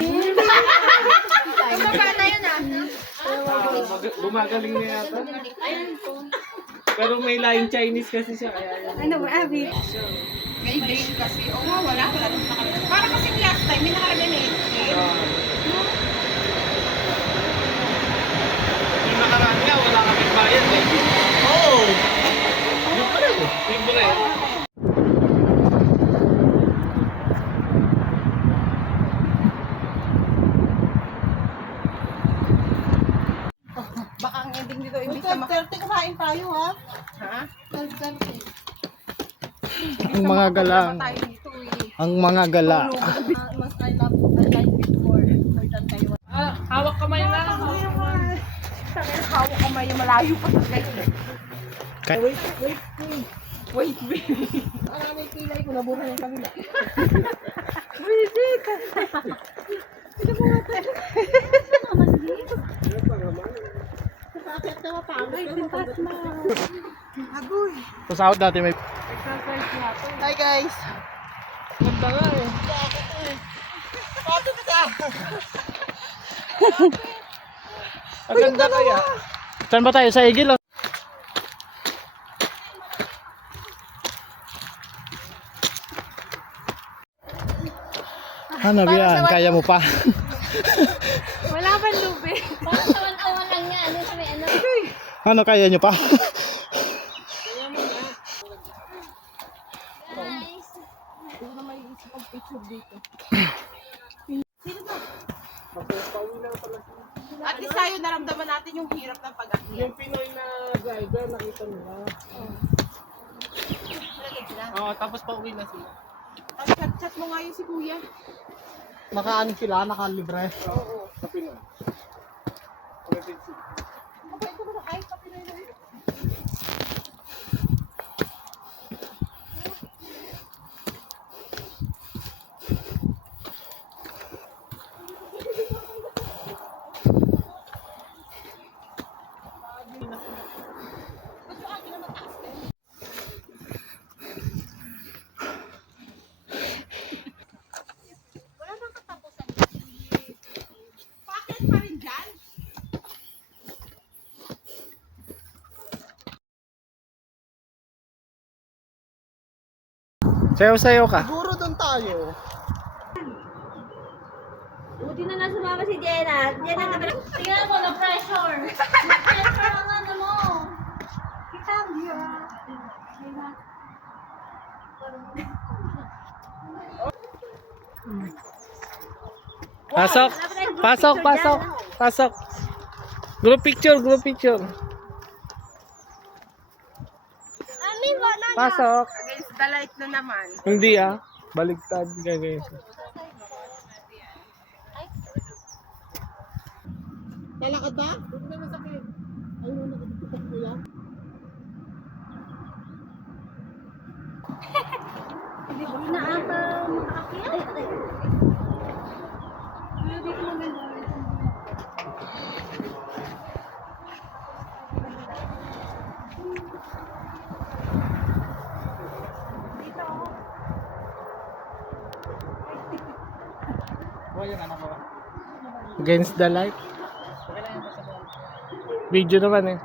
Gumagana yun ah. Gumagaling na yata. Pero may line Chinese kasi siya. Kaya Ano ba, Abby? May drain kasi. O nga, wala naman nakalagay. Para kasi last time, may nakalagay na 8K. yung nakaraan nga, wala kaming bayad eh. Oo! Libre. Baka ang ending dito, ibig na 30 kumain tayo ha? Ha? 30. Ang mga gala. Tayo dito eh. Ang mga gala. Mas I like it more than kayo. Hawak kamay na. Sabi hawak kamay yung malayo pa sa guys. Wait. Alam may pilay ko, nabuhay yung kabila. Wait. Ito mo nga tayo. Bakit ka mapagay? Sintas na. Agoy. Sa sahod natin may... Hi guys. Ganda nga eh. Bakit ka? Ang ganda kaya. Saan ba tayo? Sa Igil? Ano yan? Kaya mo pa? Wala ba lubi? Parang sawan-awan lang yan. Ano sa may ano? Ano kaya nyo pa? Guys. At least tayo naramdaman natin yung hirap ng pag-akyat. Yung Pinoy na driver, nakita nila. Oo, tapos pauwi na sila. Tapos chat mo nga yun si kuya. Nakaano sila? Nakalibre? Oo, sa Pinoy. Pagdating sila. Mabait ko na ay kapinay na yun. Bakit pa rin dyan? Sayo-sayo ka. Siguro doon tayo. Buti na nasa mama si Jenna. Jenna, tingnan mo na pressure. Na-pressure ang ano mo. Kita mo yun. Pasok! Pasok! Group picture! Amin, wala na. Pasok! Against the light na naman. Hindi baligtad. Ganyan. Lalakad ba? Huwag na masakit. Ayun, nakatutok ko lang. Hindi ko na ata makakakyat. Hindi ko naman. Against the light. Video naman eh.